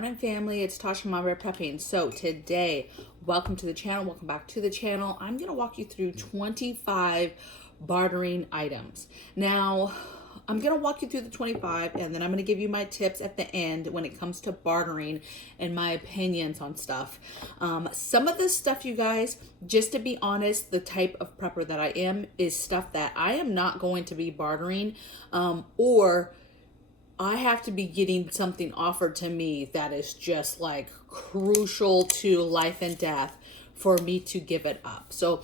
morning, family. It's Tasha from MAMABEAR Prepping. So today, welcome to the channel. Welcome back to the channel. I'm going to walk you through 25 bartering items. Now, I'm going to walk you through the 25 and then I'm going to give you my tips at the end when it comes to bartering and my opinions on stuff. Some of this stuff, you guys, just to be honest, the type of prepper that I am is stuff that I am not going to be bartering or I have to be getting something offered to me that is just like crucial to life and death for me to give it up. So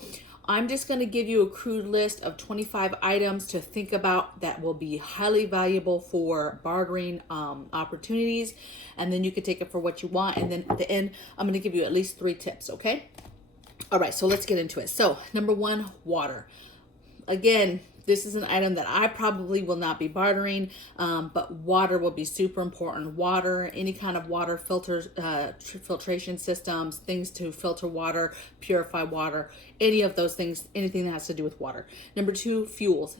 I'm just going to give you a crude list of 25 items to think about that will be highly valuable for bartering opportunities. And then you can take it for what you want. And then at the end, I'm going to give you at least 3 tips. Okay. All right. So let's get into it. So number 1, water. Again, this is an item that I probably will not be bartering, but water will be super important. Water, any kind of water filters, filtration systems, things to filter water, purify water, any of those things, anything that has to do with water. Number 2, fuels.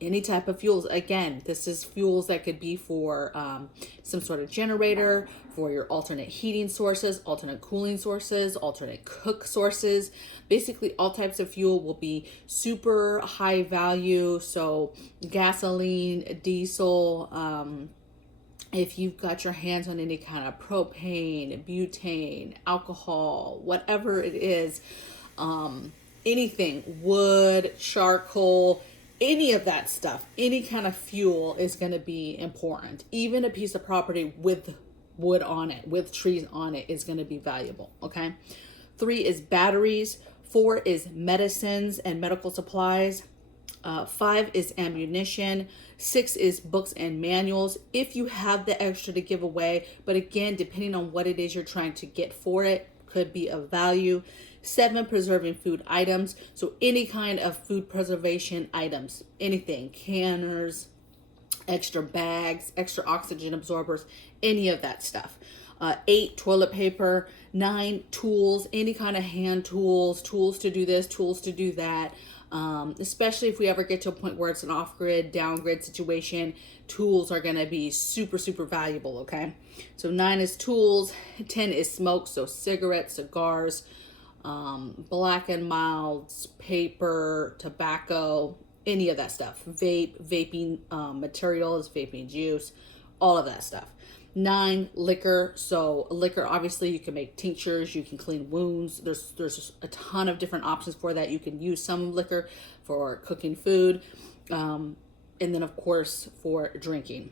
Any type of fuels. Again, this is fuels that could be for some sort of generator, for your alternate heating sources, alternate cooling sources, alternate cook sources. Basically, all types of fuel will be super high value. So gasoline, diesel, if you've got your hands on any kind of propane, butane, alcohol, whatever it is, anything, wood, charcoal, any of that stuff, any kind of fuel is going to be important. Even a piece of property with wood on it, with trees on it, is going to be valuable. Okay. 3 is batteries. 4 is medicines and medical supplies. 5 is ammunition. 6 is books and manuals, if you have the extra to give away. But again, depending on what it is you're trying to get for it, could be of value. 7, preserving food items. So any kind of food preservation items, anything, canners, extra bags, extra oxygen absorbers, any of that stuff. 8, toilet paper. 9, tools, any kind of hand tools, tools to do this, tools to do that. Especially if we ever get to a point where it's an off-grid, down-grid situation, tools are going to be super, super valuable, okay? So 9 is tools. 10 is smoke, so cigarettes, cigars, black and milds, paper, tobacco, any of that stuff. Vaping materials, vaping juice, all of that stuff. 9, liquor. So liquor, obviously you can make tinctures, you can clean wounds. There's a ton of different options for that. You can use some liquor for cooking food. And then of course for drinking.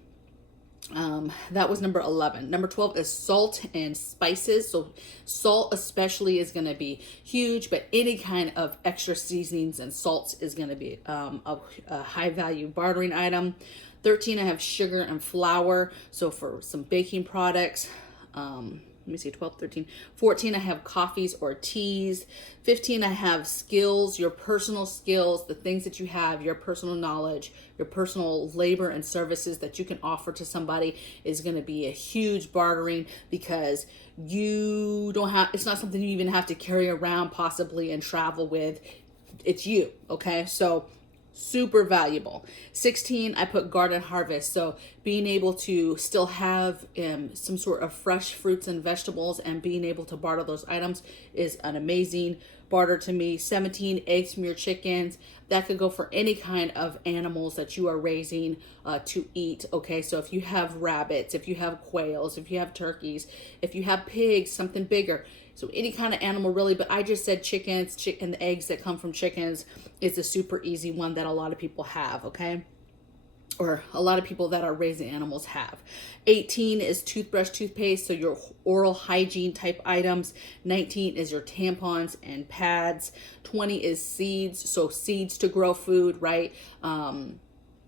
That was number 11. Number 12 is salt and spices. So salt especially is going to be huge, but any kind of extra seasonings and salts is going to be a high value bartering item. 13, I have sugar and flour. So for some baking products, let me see, 12, 13, 14, I have coffees or teas. 15, I have skills, your personal skills, the things that you have, your personal knowledge, your personal labor and services that you can offer to somebody is going to be a huge bartering, because you don't have, it's not something you even have to carry around possibly and travel with. It's you. Okay. So super valuable. 16, I put garden harvest. So being able to still have some sort of fresh fruits and vegetables and being able to barter those items is an amazing barter to me. 17, eggs from your chickens. That could go for any kind of animals that you are raising to eat. Okay, so if you have rabbits, if you have quails, if you have turkeys, if you have pigs, something bigger. So any kind of animal really, but I just said chickens, and the eggs that come from chickens is a super easy one that a lot of people have, okay? Or a lot of people that are raising animals have. 18 is toothbrush, toothpaste, so your oral hygiene type items. 19 is your tampons and pads. 20 is seeds, so seeds to grow food, right?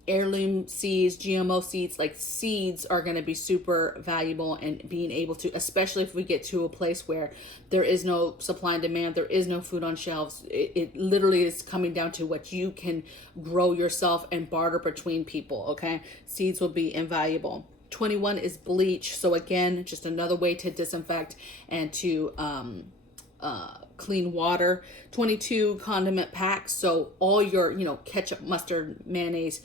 Heirloom seeds, GMO seeds, like seeds are going to be super valuable, and being able to, especially if we get to a place where there is no supply and demand, there is no food on shelves, it literally is coming down to what you can grow yourself and barter between people, okay? Seeds will be invaluable. 21 is bleach. So again, just another way to disinfect and to clean water. 22, condiment packs. So all your, ketchup, mustard, mayonnaise,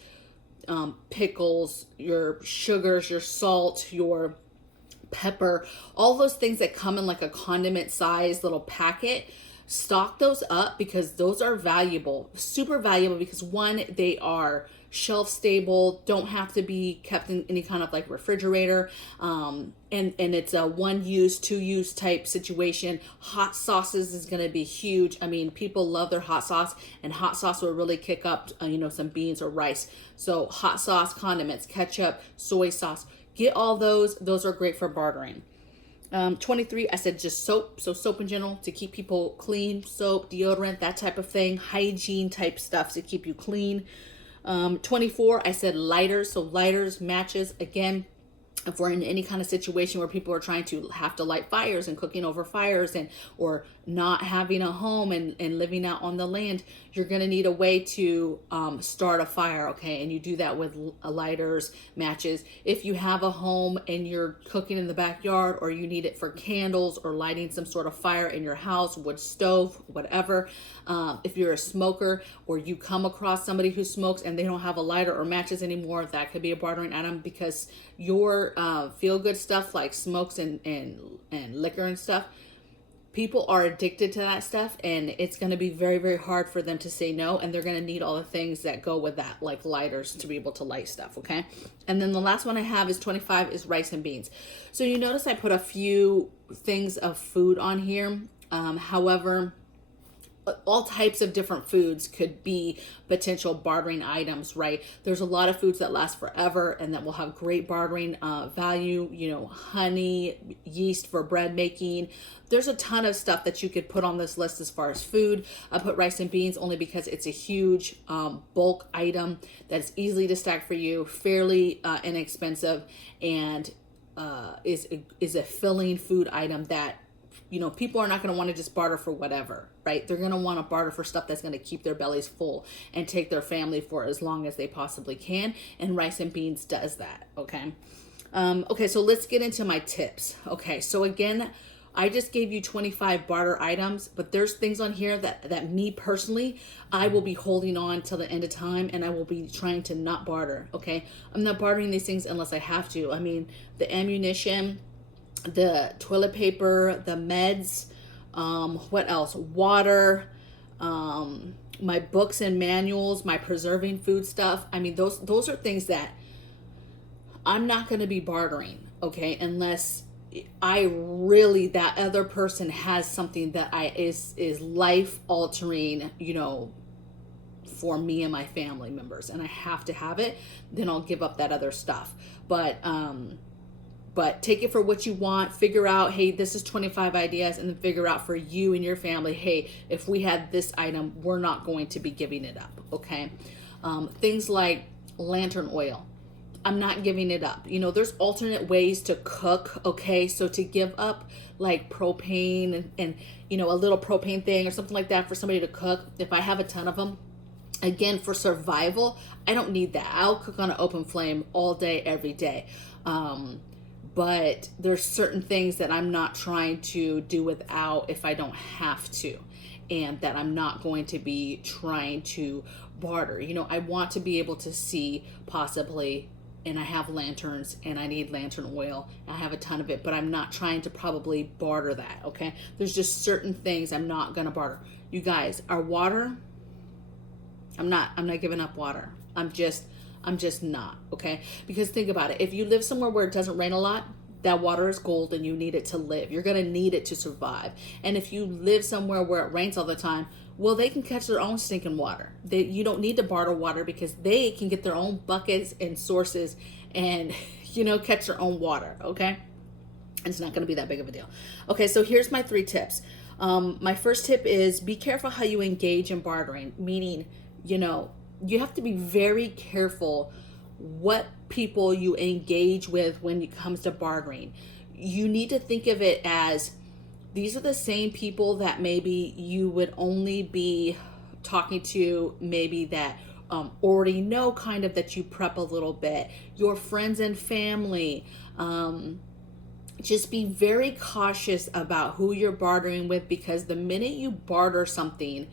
pickles, your sugars, your salt, your pepper, all those things that come in like a condiment size little packet. Stock those up because those are valuable, super valuable, because one, they are shelf stable, don't have to be kept in any kind of like refrigerator, and it's a one use, two use type situation. Hot sauces is going to be huge. I mean, people love their hot sauce, and hot sauce will really kick up some beans or rice. So hot sauce, condiments, ketchup, soy sauce, get all those are great for bartering. 23, I said just soap. So soap in general to keep people clean, soap, deodorant, that type of thing, hygiene type stuff to keep you clean. 24, I said lighters. So lighters, matches, again, if we're in any kind of situation where people are trying to have to light fires and cooking over fires, and or not having a home and living out on the land, you're going to need a way to start a fire, okay? And you do that with lighters, matches. If you have a home and you're cooking in the backyard, or you need it for candles or lighting some sort of fire in your house, wood stove, whatever. If you're a smoker, or you come across somebody who smokes and they don't have a lighter or matches anymore, that could be a bartering item, because your feel-good stuff like smokes and liquor and stuff, people are addicted to that stuff, and it's going to be very, very hard for them to say no, and they're going to need all the things that go with that, like lighters, to be able to light stuff, okay? And then the last one I have is 25, is rice and beans. So you notice I put a few things of food on here. However, all types of different foods could be potential bartering items, right? There's a lot of foods that last forever and that will have great bartering value, honey, yeast for bread making. There's a ton of stuff that you could put on this list as far as food. I put rice and beans only because it's a huge bulk item that's easily to stack for you, fairly inexpensive, and is a filling food item that people are not going to want to just barter for whatever, right? They're going to want to barter for stuff that's going to keep their bellies full and take their family for as long as they possibly can. And rice and beans does that, okay? Okay, so let's get into my tips. Okay, so again, I just gave you 25 barter items, but there's things on here that me personally, I will be holding on till the end of time, and I will be trying to not barter, okay? I'm not bartering these things unless I have to. I mean, the ammunition, the toilet paper, the meds, what else? Water, my books and manuals, my preserving food stuff. I mean, those are things that I'm not going to be bartering, okay? Unless that other person has something that is life altering, for me and my family members, and I have to have it, then I'll give up that other stuff. But take it for what you want. Figure out, hey, this is 25 ideas, and then figure out for you and your family, hey, if we had this item, we're not going to be giving it up, okay? Things like lantern oil, I'm not giving it up. There's alternate ways to cook, okay? So to give up like propane and a little propane thing or something like that for somebody to cook, if I have a ton of them, again, for survival, I don't need that. I'll cook on an open flame all day, every day. But there's certain things that I'm not trying to do without if I don't have to, and that I'm not going to be trying to barter. I want to be able to see possibly, and I have lanterns and I need lantern oil. I have a ton of it, but I'm not trying to probably barter that, okay? There's just certain things I'm not going to barter. You guys, our water, I'm not giving up water. I'm just not, okay? Because think about it. If you live somewhere where it doesn't rain a lot, that water is gold and you need it to live. You're going to need it to survive. And if you live somewhere where it rains all the time, well, they can catch their own stinking water. You don't need to barter water because they can get their own buckets and sources and, catch their own water, okay? It's not going to be that big of a deal. Okay, so here's my 3 tips. My first tip is be careful how you engage in bartering, meaning, you have to be very careful what people you engage with when it comes to bartering. You need to think of it as these are the same people that maybe you would only be talking to, maybe that already know kind of that you prep a little bit, your friends and family. Just be very cautious about who you're bartering with, because the minute you barter something,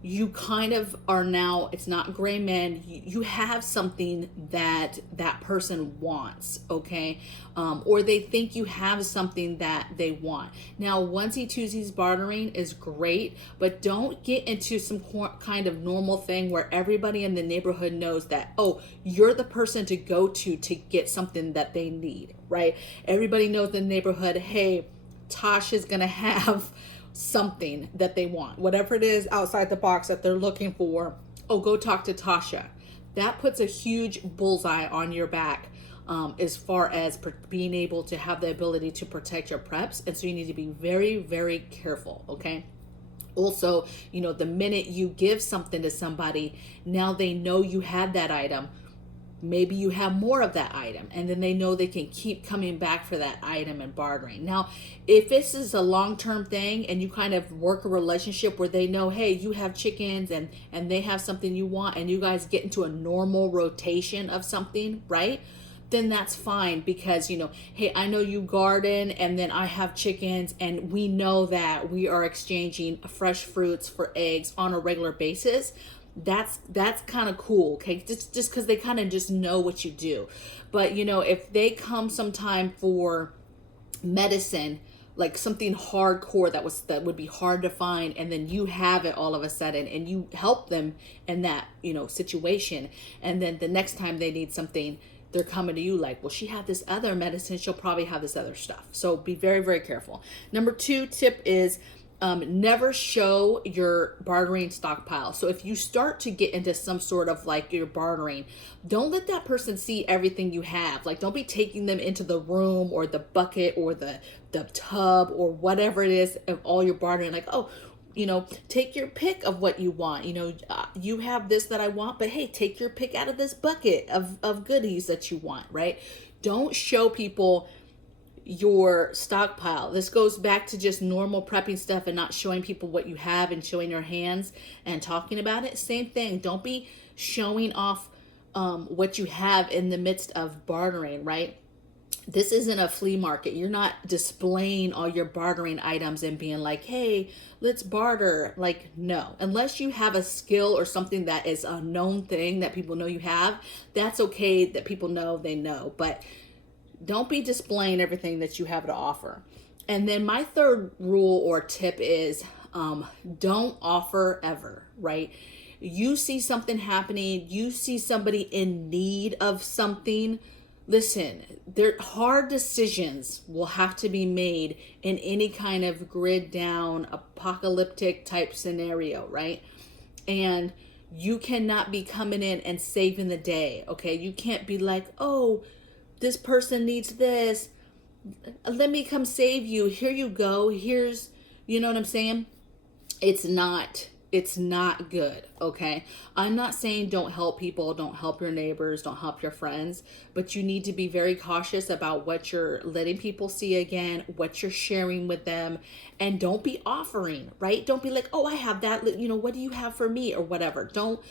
you kind of are now, it's not gray men, you have something that that person wants, okay? Or they think you have something that they want. Now, onesie twosies bartering is great, but don't get into some kind of normal thing where everybody in the neighborhood knows that, oh, you're the person to go to get something that they need, right? Everybody knows in the neighborhood, hey, Tosh is gonna have something that they want, whatever it is outside the box that they're looking for. Oh, go talk to Tasha. That puts a huge bullseye on your back, as far as being able to have the ability to protect your preps. And so you need to be very, very careful, okay? Also, you know, the minute you give something to somebody, now they know you had that item. Maybe you have more of that item, and then they know they can keep coming back for that item and bartering. Now, if this is a long-term thing and you kind of work a relationship where they know, hey, you have chickens and they have something you want, and you guys get into a normal rotation of something, right? Then that's fine, because, you know, hey, I know you garden and then I have chickens, and we know that we are exchanging fresh fruits for eggs on a regular basis. That's kind of cool, okay? Just because they kind of just know what you do. But, you know, if they come sometime for medicine, like something hardcore that would be hard to find, and then you have it all of a sudden, and you help them in that, you know, situation, and then the next time they need something, they're coming to you like, well, she had this other medicine, she'll probably have this other stuff. So be very, very careful. Number 2 tip is, never show your bartering stockpile. So if you start to get into some sort of like your bartering, don't let that person see everything you have. Like, don't be taking them into the room or the bucket or the tub or whatever it is of all your bartering. Like, oh, you know, take your pick of what you want. You know, you have this that I want, but hey, take your pick out of this bucket of goodies that you want, right? Don't show people your stockpile. This goes back to just normal prepping stuff and not showing people what you have and showing your hands and talking about it. Same thing. Don't be showing off what you have in the midst of bartering, right? This isn't a flea market. You're not displaying all your bartering items and being like, hey, let's barter. Like, no. Unless you have a skill or something that is a known thing that people know you have, that's okay that people know they know. But don't be displaying everything that you have to offer. And then my third rule or tip is, don't offer ever, right? You see something happening, you see somebody in need of something. Listen, hard decisions will have to be made in any kind of grid down, apocalyptic type scenario, right? And you cannot be coming in and saving the day, okay? You can't be like, oh, this person needs this, let me come save you, here you go, here's, you know what I'm saying? It's not good, okay? I'm not saying don't help people, don't help your neighbors, don't help your friends, but you need to be very cautious about what you're letting people see again, what you're sharing with them, and don't be offering, right? Don't be like, oh, I have that, you know, what do you have for me or whatever. Don't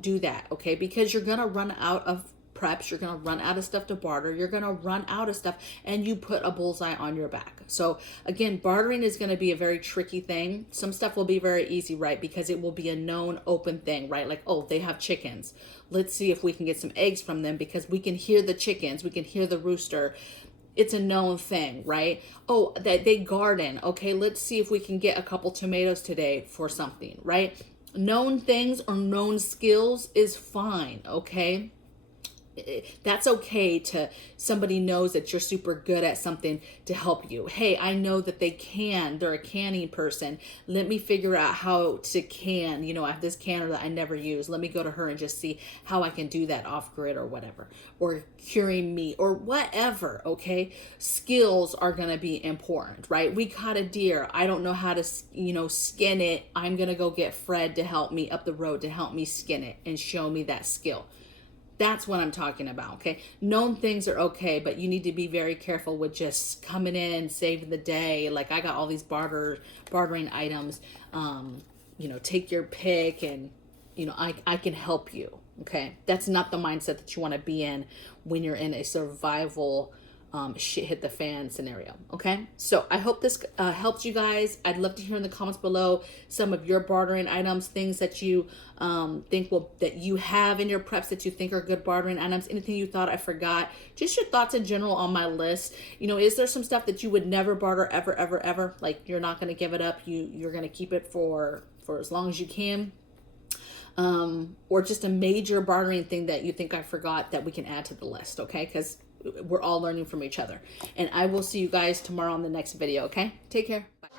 do that, okay? Because you're gonna run out of preps, you're going to run out of stuff to barter, you're going to run out of stuff, and you put a bullseye on your back. So again, bartering is going to be a very tricky thing. Some stuff will be very easy, right? Because it will be a known open thing, right? Like, oh, they have chickens, let's see if we can get some eggs from them, because we can hear the chickens, we can hear the rooster. It's a known thing, right? Oh, that they garden, okay, let's see if we can get a couple tomatoes today for something, right? Known things or known skills is fine, okay? That's okay to somebody knows that you're super good at something to help you. Hey, I know that they're a canning person. Let me figure out how to can, you know, I have this canner that I never use. Let me go to her and just see how I can do that off grid or whatever, or curing meat or whatever. Okay. Skills are going to be important, right? We caught a deer. I don't know how to, you know, skin it. I'm going to go get Fred to help me up the road to help me skin it and show me that skill. That's what I'm talking about, okay? Known things are okay, but you need to be very careful with just coming in, saving the day. Like, I got all these bartering items. You know, take your pick, and, you know, I can help you, okay? That's not the mindset that you want to be in when you're in a survival shit hit the fan scenario. Okay, so I hope this helps you guys. I'd love to hear in the comments below some of your bartering items, things that you think that you have in your preps that you think are good bartering items, anything you thought I forgot, just your thoughts in general on my list. You know, is there some stuff that you would never barter ever, like you're not going to give it up, you're going to keep it for as long as you can, or just a major bartering thing that you think I forgot that we can add to the list, okay? Because we're all learning from each other. And I will see you guys tomorrow on the next video, okay? Take care. Bye.